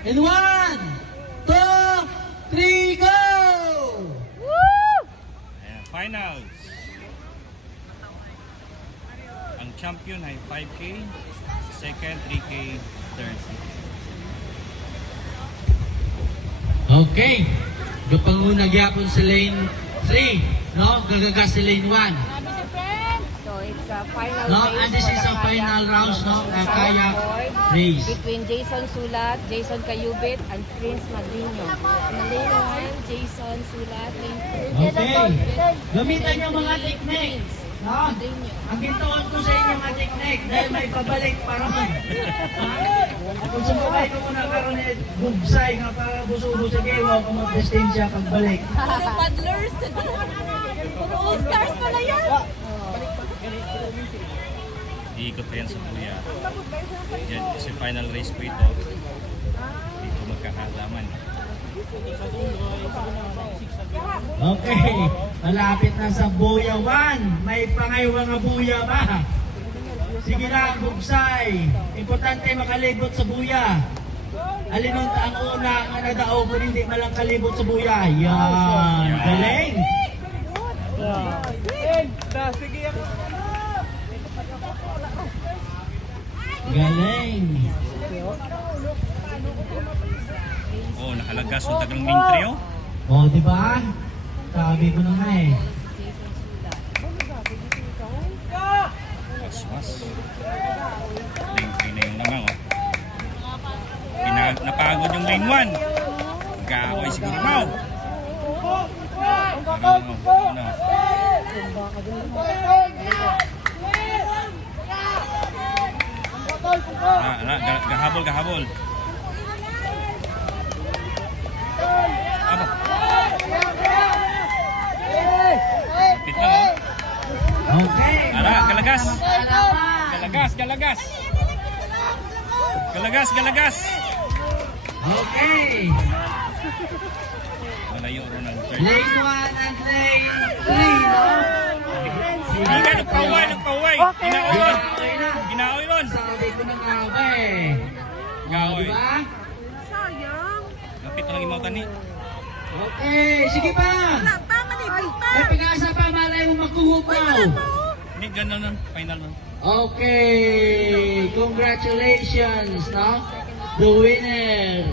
And 1, 2, 3, go! Ayan, finals. Ang champion ay 5K, second 3K, third 6K. Okay. Gapanguna gyapon sa lane 3, no? Gagagas sa lane 1. So it's a final No, race and this for is the a final kayak round, no? Kayak board race. between Jason Sulat, Jason Cayubit, and Prince Madrino. In the lane 1, Jason Sulat, lane 2. Okay. Gamitan niyo mga techniques. No? Madrino. Ang gituon ko sa inyo mga technique dahil may pabalik para mag... Kung sumabay ko muna karoon eh, bugsay nga para busubo sa gewa kung mag-distensya pagbalik. Paddlers. Puro all-stars pala yan. Iikot pa yan sa buya. Yan, kasi final race ko ito. Dito magkakalaman. Okay. Malapit na sa buya 1. May pangaywa nga buya ba? Sige lang, bugsay. Importante makalibot sa buya. Alinunta ang una nga nadao kung hindi malang kalibot sa buya. Yan. Galing. Galing. Oh, nakalagas yung tagang lane 3 oh. O, di ba? Sabi ko naman eh. Mas. Lane 3 na yung lamang oh. Napagod yung lane 1. Gakoy siguro mo. Ano? Gahabol. Aba. Lapit lang oh. Okay. Ara, galagas. Galagas. Galagas. Okay. Malayo ron ang third. Lane 1 and lane 3, no? Hindi ka nagpaway. Ginaoy ron. Sabi ko na nga ba eh. Gaoy. Diba? Lapit na lang yung mga tani. Okay, sige pa. May pag-asa pa, malay mo magkuhupaw. Hindi, gano'n nun. Final nun. Okay, congratulations, no? The winner